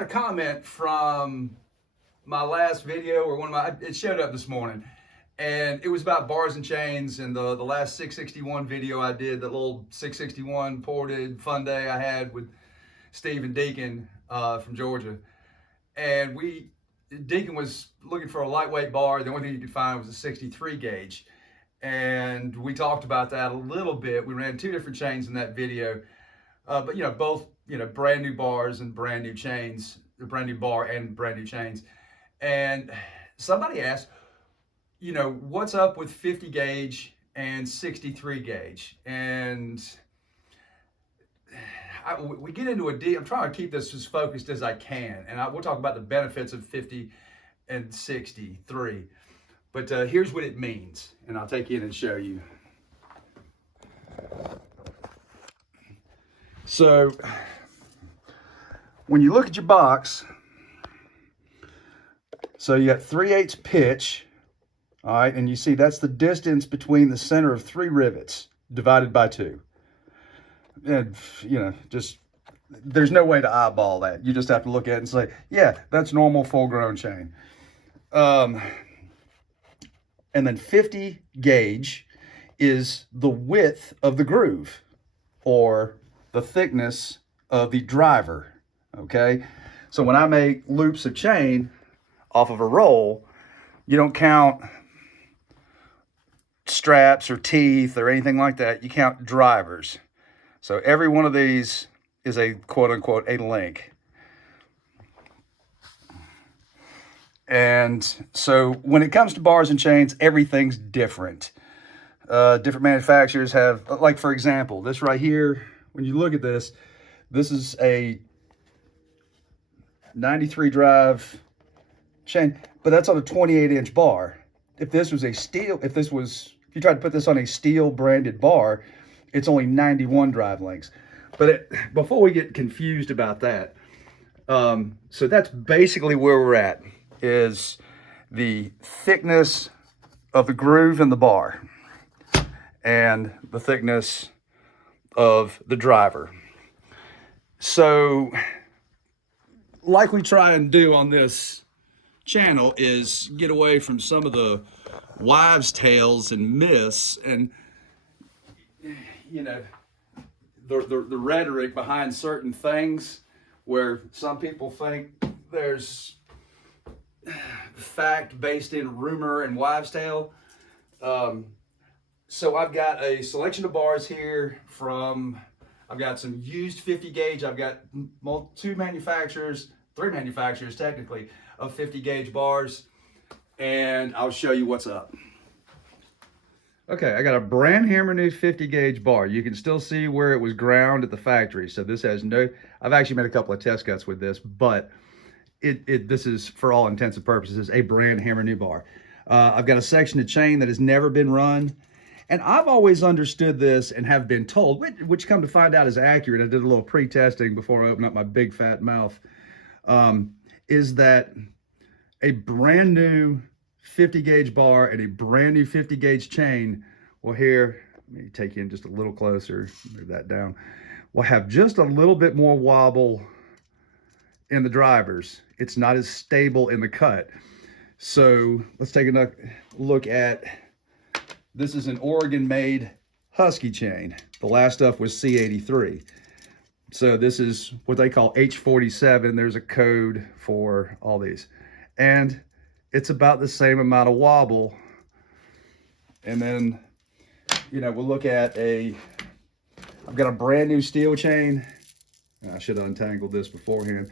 got a comment from my last video, or it showed up this morning, and it was about bars and chains, and the last 661 video I did, the little 661 ported fun day I had with Steve and Deacon from Georgia. And Deacon was looking for a lightweight bar. The only thing you could find was a 63 gauge. And we talked about that a little bit. We ran two different chains in that video. But both, brand new bars and brand new chains, a brand new bar and brand new chains. And somebody asked, what's up with 50 gauge and 63 gauge? And we get into I'm trying to keep this as focused as I can. And we'll talk about the benefits of 50 and 63. But here's what it means. And I'll take you in and show you. So when you look at your box, so you got 3/8 pitch, all right, and you see that's the distance between the center of 3 rivets divided by 2. And, just, there's no way to eyeball that. You just have to look at it and say, yeah, that's normal full-grown chain. And then 50 gauge is the width of the groove, or the thickness of the driver, okay? So when I make loops of chain off of a roll, you don't count straps or teeth or anything like that. You count drivers. So every one of these is a quote-unquote a link. And so when it comes to bars and chains, everything's different. Different manufacturers have, like for example, this right here, when you look at this, this is a 93 drive chain, but that's on a 28-inch bar. If this was if you tried to put this on a steel branded bar, it's only 91 drive lengths. But before we get confused about that, so that's basically where we're at, is the thickness of the groove in the bar and the thickness of the driver. So like we try and do on this channel is get away from some of the wives' tales and myths and the rhetoric behind certain things, where some people think there's fact based in rumor and wives' tale. So I've got a selection of bars here I've got some used 50 gauge. I've got 3 manufacturers technically, of 50 gauge bars, and I'll show you what's up. Okay, I got a brand hammer new 50 gauge bar. You can still see where it was ground at the factory. So this has I've actually made a couple of test cuts with this, but this is, for all intents and purposes, a brand hammer new bar. I've got a section of chain that has never been run. And I've always understood this and have been told, which come to find out is accurate. I did a little pre-testing before I opened up my big fat mouth, is that a brand new 50 gauge bar and a brand new 50 gauge chain, well, here, let me take you in just a little closer, move that down, will have just a little bit more wobble in the drivers. It's not as stable in the cut. So let's take a look at, this is an Oregon made Husky chain. The last stuff was C83. So this is what they call H47. There's a code for all these. And it's about the same amount of wobble. And then, we'll look at I've got a brand new steel chain. I should have untangled this beforehand,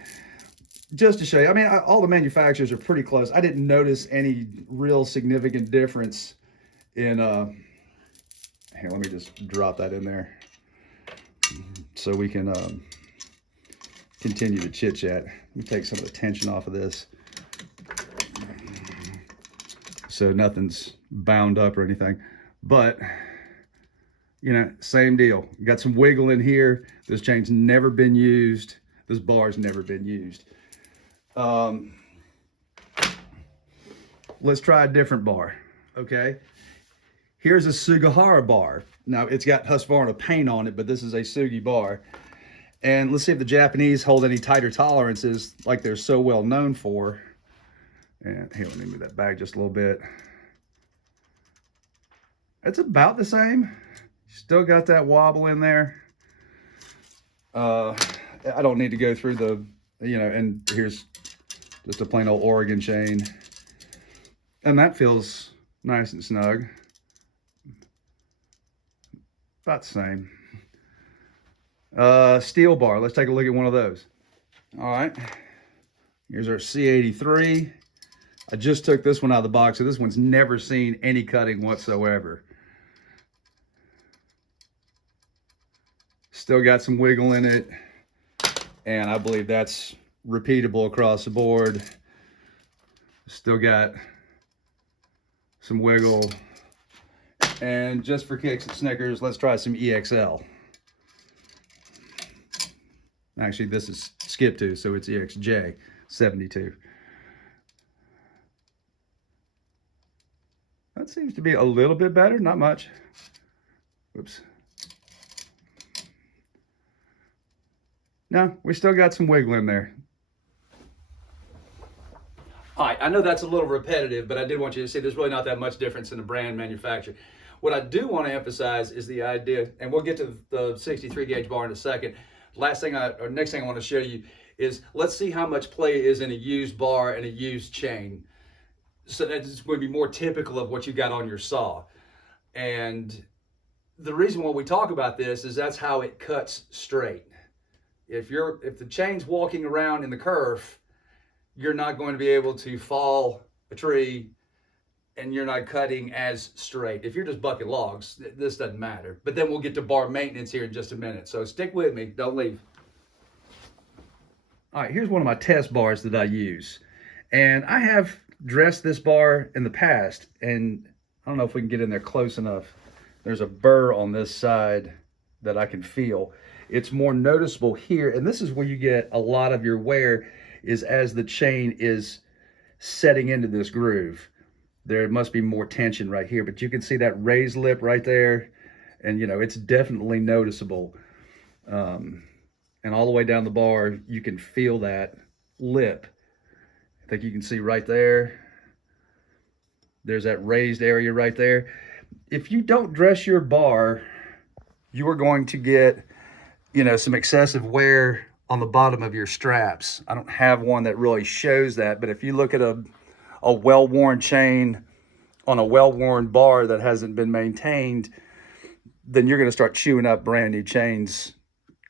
just to show you. I mean, all the manufacturers are pretty close. I didn't notice any real significant difference in, here, let me just drop that in there so we can continue to chit chat. Let me take some of the tension off of this, so nothing's bound up or anything. But same deal. You got some wiggle in here. This chain's never been used. This bar's never been used. Let's try a different bar. Okay, here's a Sugihara bar. Now it's got Husqvarna paint on it, but this is a Sugi bar. And let's see if the Japanese hold any tighter tolerances like they're so well known for. And here, let me move that back just a little bit. It's about the same. Still got that wobble in there. I don't need to go through the, and here's just a plain old Oregon chain. And that feels nice and snug. About the same. Steel bar, let's take a look at one of those. All right, here's our C83. I just took this one out of the box, so this one's never seen any cutting whatsoever. Still got some wiggle in it, and I believe that's repeatable across the board. Still got some wiggle. And just for kicks and snickers, let's try some EXL. Actually, this is skip to, so it's EXJ 72. That seems to be a little bit better, not much. Oops. No, we still got some wiggle in there. All right, I know that's a little repetitive, but I did want you to see there's really not that much difference in the brand manufacturer. What I do want to emphasize is the idea, and we'll get to the 63 gauge bar in a second. Next thing I want to show you is, let's see how much play is in a used bar and a used chain. So that's going to be more typical of what you got on your saw. And the reason why we talk about this is that's how it cuts straight. If the chain's walking around in the kerf, you're not going to be able to fall a tree, and you're not cutting as straight. If you're just bucking logs, this doesn't matter. But then we'll get to bar maintenance here in just a minute. So stick with me, don't leave. All right, here's one of my test bars that I use. And I have dressed this bar in the past, and I don't know if we can get in there close enough. There's a burr on this side that I can feel. It's more noticeable here, and this is where you get a lot of your wear, is as the chain is setting into this groove. There must be more tension right here, but you can see that raised lip right there, and it's definitely noticeable. And all the way down the bar, you can feel that lip. I think you can see right there. There's that raised area right there. If you don't dress your bar, you are going to get, some excessive wear on the bottom of your straps. I don't have one that really shows that, but if you look at a well-worn chain on a well-worn bar that hasn't been maintained, then you're going to start chewing up brand new chains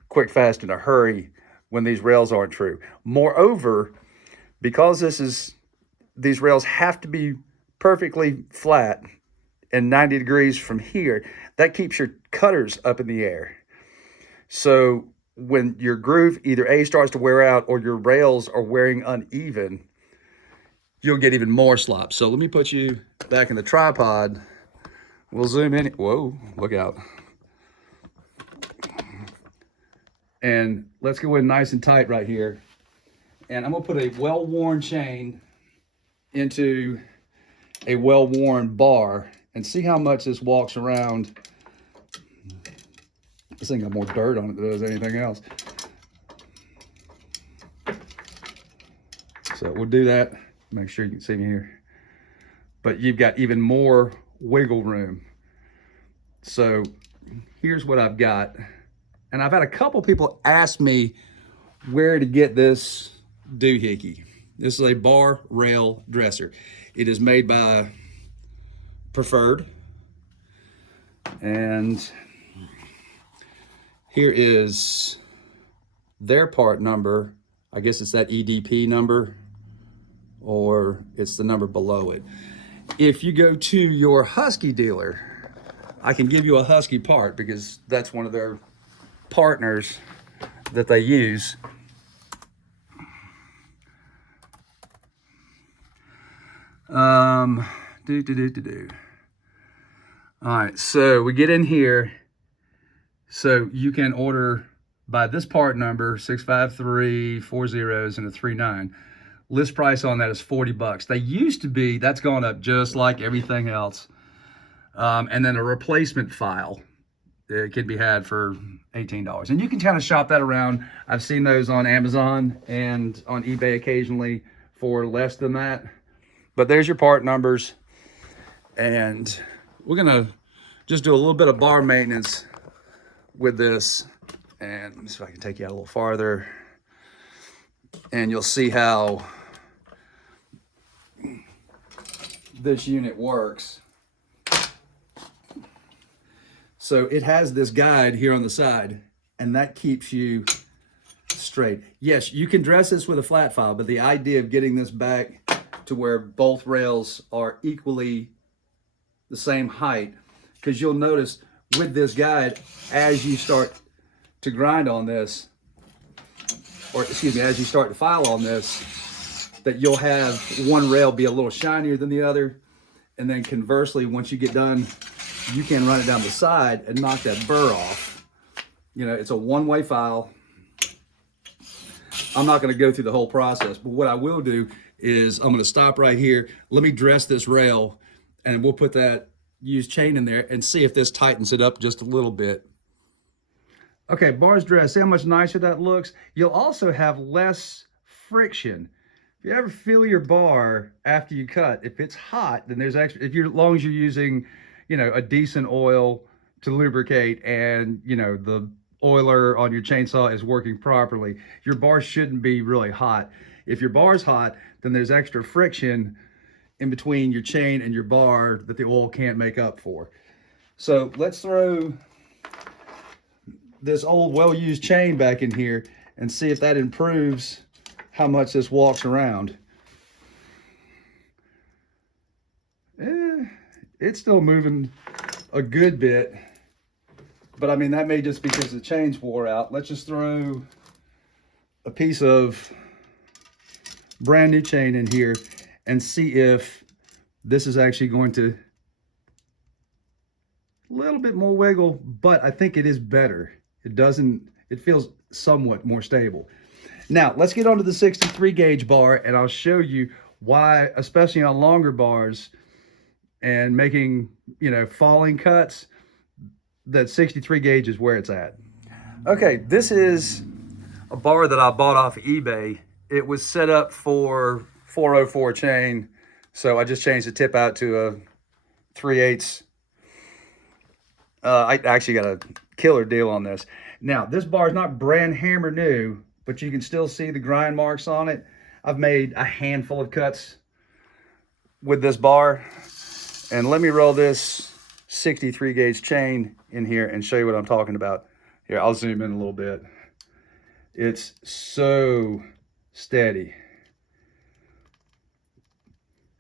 quick, fast, in a hurry when these rails aren't true. Moreover, because these rails have to be perfectly flat and 90 degrees from here, that keeps your cutters up in the air. So when your groove either A, starts to wear out, or your rails are wearing uneven, you'll get even more slop. So let me put you back in the tripod. We'll zoom in. Whoa, look out. And let's go in nice and tight right here. And I'm gonna put a well-worn chain into a well-worn bar and see how much this walks around. This thing got more dirt on it than it does anything else. So we'll do that. Make sure you can see me here. But you've got even more wiggle room. So here's what I've got. And I've had a couple people ask me where to get this doohickey. This is a bar rail dresser. It is made by Preferred. And here is their part number. I guess it's that EDP number, or it's the number below it. If you go to your Husky dealer, I can give you a Husky part because that's one of their partners that they use. All right, so we get in here. So you can order by this part number, 653, 4 zeros and a 39. List price on that is $40. They used to be, that's gone up just like everything else. And then a replacement file. it can be had for $18. And you can kind of shop that around. I've seen those on Amazon and on eBay occasionally for less than that. But there's your part numbers. And we're gonna just do a little bit of bar maintenance with this. And let me see if I can take you out a little farther. And you'll see how this unit works. So it has this guide here on the side, and that keeps you straight. Yes, you can dress this with a flat file, but the idea of getting this back to where both rails are equally the same height, because you'll notice with this guide, as you start to grind on this, or excuse me, as you start to file on this, that you'll have one rail be a little shinier than the other. And then conversely, once you get done, you can run it down the side and knock that burr off. You know, it's a one-way file. I'm not gonna go through the whole process, but what I will do is I'm gonna stop right here. Let me dress this rail, and we'll put that used chain in there and see if this tightens it up just a little bit. Okay, bars dressed. See how much nicer that looks? You'll also have less friction. If you ever feel your bar after you cut, if it's hot, then there's extra, as long as you're using, you know, a decent oil to lubricate, and, you know, the oiler on your chainsaw is working properly, your bar shouldn't be really hot. If your bar's hot, then there's extra friction in between your chain and your bar that the oil can't make up for. So let's throw this old well-used chain back in here and see if that improves how much this walks around. It's still moving a good bit, but I mean, that may just be because the chain's wore out. Let's just throw a piece of brand new chain in here and see if this is actually going to, a little bit more wiggle, but I think it is better. It feels somewhat more stable. Now, let's get onto the 63 gauge bar, and I'll show you why, especially on longer bars and making, you know, falling cuts, that 63 gauge is where it's at. Okay, this is a bar that I bought off of eBay. It was set up for 404 chain, so I just changed the tip out to a 3/8. I actually got a killer deal on this. Now, this bar is not brand hammer new, but you can still see the grind marks on it. I've made a handful of cuts with this bar. And let me roll this 63 gauge chain in here and show you what I'm talking about. Here, I'll zoom in a little bit. It's so steady.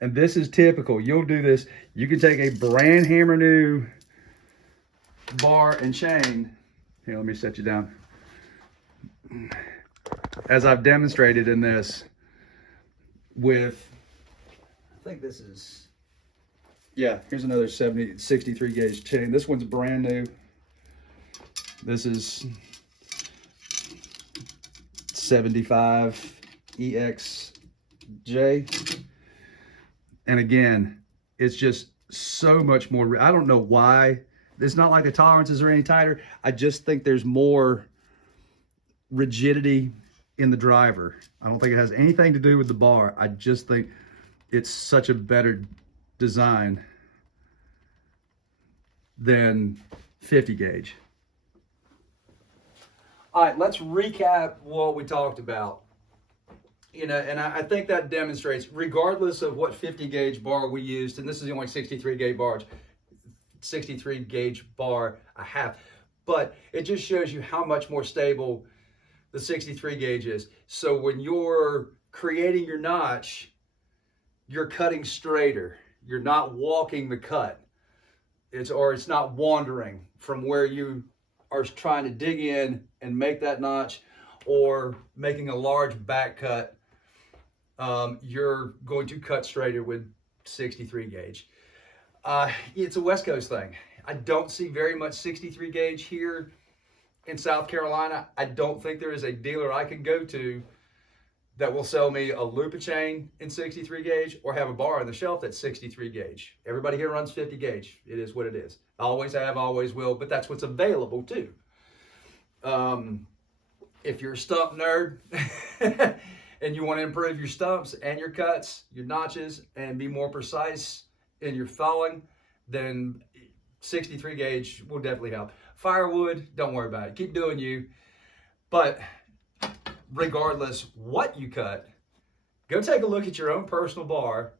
And this is typical. You'll do this. You can take a brand hammer new bar and chain. Here, let me set you down. As I've demonstrated in this with, I think this is, yeah, here's another 63 gauge chain. This one's brand new. This is 75 EXJ. And again, it's just so much more, I don't know why. It's not like the tolerances are any tighter. I just think there's more rigidity in the driver. I don't think it has anything to do with the bar. I just think it's such a better design than 50 gauge. All right, let's recap what we talked about. You know, and I think that demonstrates, regardless of what 50 gauge bar we used, and this is the only 63 gauge bar I have, but it just shows you how much more stable the 63 gauge is. So when you're creating your notch, you're cutting straighter. You're not walking the cut. It's not wandering from where you are trying to dig in and make that notch, or making a large back cut. You're going to cut straighter with 63 gauge. It's a West Coast thing. I don't see very much 63 gauge here in South Carolina. I don't think there is a dealer I can go to that will sell me a loop of chain in 63 gauge or have a bar on the shelf that's 63 gauge. Everybody here runs 50 gauge. It is what it is. Always have, always will, but that's what's available too. If you're a stump nerd and you want to improve your stumps and your cuts, your notches, and be more precise in your felling, then 63 gauge will definitely help. Firewood, don't worry about it. Keep doing you. But regardless what you cut, go take a look at your own personal bar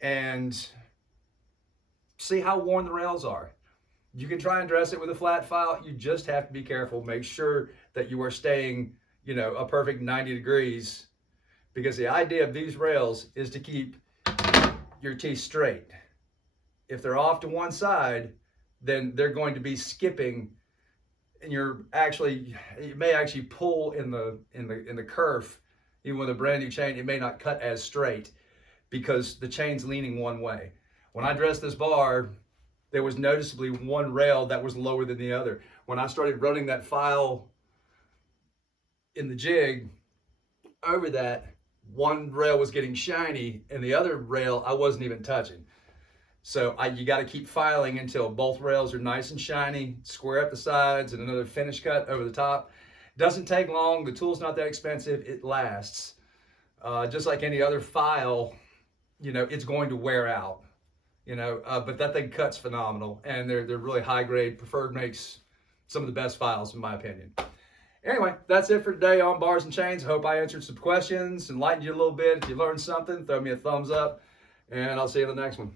and see how worn the rails are. You can try and dress it with a flat file. You just have to be careful. Make sure that you are staying, a perfect 90 degrees, because the idea of these rails is to keep your teeth straight. If they're off to one side, then they're going to be skipping, and you may actually pull in the kerf. Even with a brand new chain, it may not cut as straight because the chain's leaning one way. When I dressed this bar, there was noticeably one rail that was lower than the other. When I started running that file in the jig over that, one rail was getting shiny and the other rail I wasn't even touching. So you got to keep filing until both rails are nice and shiny, square up the sides, and another finish cut over the top. Doesn't take long. The tool's not that expensive. It lasts. Just like any other file, it's going to wear out. But that thing cuts phenomenal, and they're really high grade. Preferred makes some of the best files in my opinion. Anyway, that's it for today on Bars and Chains. I hope I answered some questions, enlightened you a little bit. If you learned something, throw me a thumbs up, and I'll see you in the next one.